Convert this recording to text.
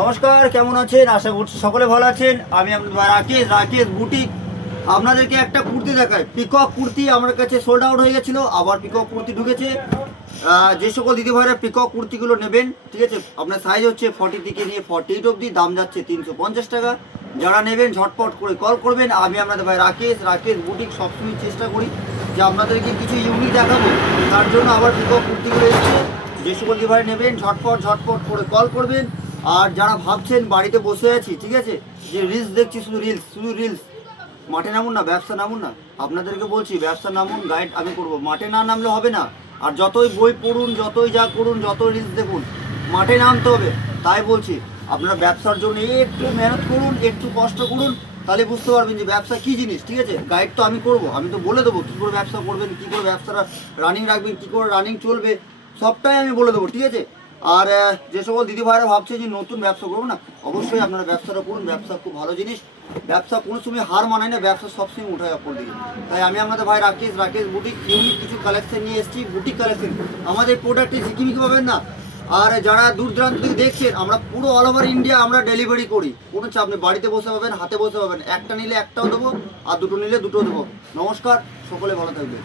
নমস্কার, কেমন আছেন? আশা করছি সকলে ভালো আছেন। আমি আপনাদের রাকেশ বুটিক। আপনাদেরকে একটা কুর্তি দেখাই, পিকক কুর্তি। আমার কাছে সোল্ড আউট হয়ে গেছিলো, আবার পিকক কুর্তি ঢুকেছে। যে সকল দিদিভাইরা পিকক কুর্তিগুলো নেবেন, ঠিক আছে, আপনার সাইজ হচ্ছে 40 থেকে নিয়ে 48 অবধি, দাম যাচ্ছে 350 টাকা। যারা নেবেন ঝটপট করে কল করবেন। আমি আপনাদের ভাই রাকেশ বুটিক সবসময় চেষ্টা করি যে আপনাদেরকে কিছু ইউনিক দেখাবো, তার জন্য আবার পিকক কুর্তিগুলো এসেছে। যে সকল দিদিভাই নেবেন ঝটপট করে কল করবেন। আর যারা ভাবছেন বাড়িতে বসে আছি, ঠিক আছে, যে রিলস দেখছি, শুধু রিলস, মাঠে নামুন না, ব্যবসা নামুন না। আপনাদেরকে বলছি ব্যবসা নামুন, গাইড আমি করব। মাঠে না নামলে হবে না। আর যতই বই পড়ুন, যতই যা করুন, যতই রিলস দেখুন, মাঠে নামতে হবে। তাই বলছি আপনারা ব্যবসার জন্য একটু মেহনত করুন, একটু কষ্ট করুন, তাহলে বুঝতে পারবেন যে ব্যবসা কী জিনিস। ঠিক আছে, গাইড তো আমি করব, আমি তো বলে দেবো কী করে ব্যবসা করবেন, কী করে ব্যবসাটা রানিং রাখবেন, কী করে রানিং চলবে, সবটাই আমি বলে দেবো। ঠিক আছে। আর যে সকল দিদিভাইরা ভাবছে যে নতুন ব্যবসা করবো না, অবশ্যই আপনারা ব্যবসাটা করুন। ব্যবসা খুব ভালো জিনিস। ব্যবসা কোনো সময় হার মানায় না, ব্যবসা সবসময় উঠায় অপর দিকে। তাই আমি আপনাদের ভাই রাকেশ বুটিক ইউনিক কিছু কালেকশন নিয়ে এসেছি, বুটিক কালেকশন। আমাদের প্রোডাক্টে ঝিকিমিকি পাবেন না। আর যারা দূর দূরান্ত থেকে দেখছেন, আমরা পুরো অল ওভার ইন্ডিয়া আমরা ডেলিভারি করি। কোনো চাপ নেই, বাড়িতে বসে পাবেন, হাতে বসে পাবেন। একটা নিলে একটাও দেবো, আর দুটো নিলে দুটো দেবো। নমস্কার, সকলে ভালো থাকবেন।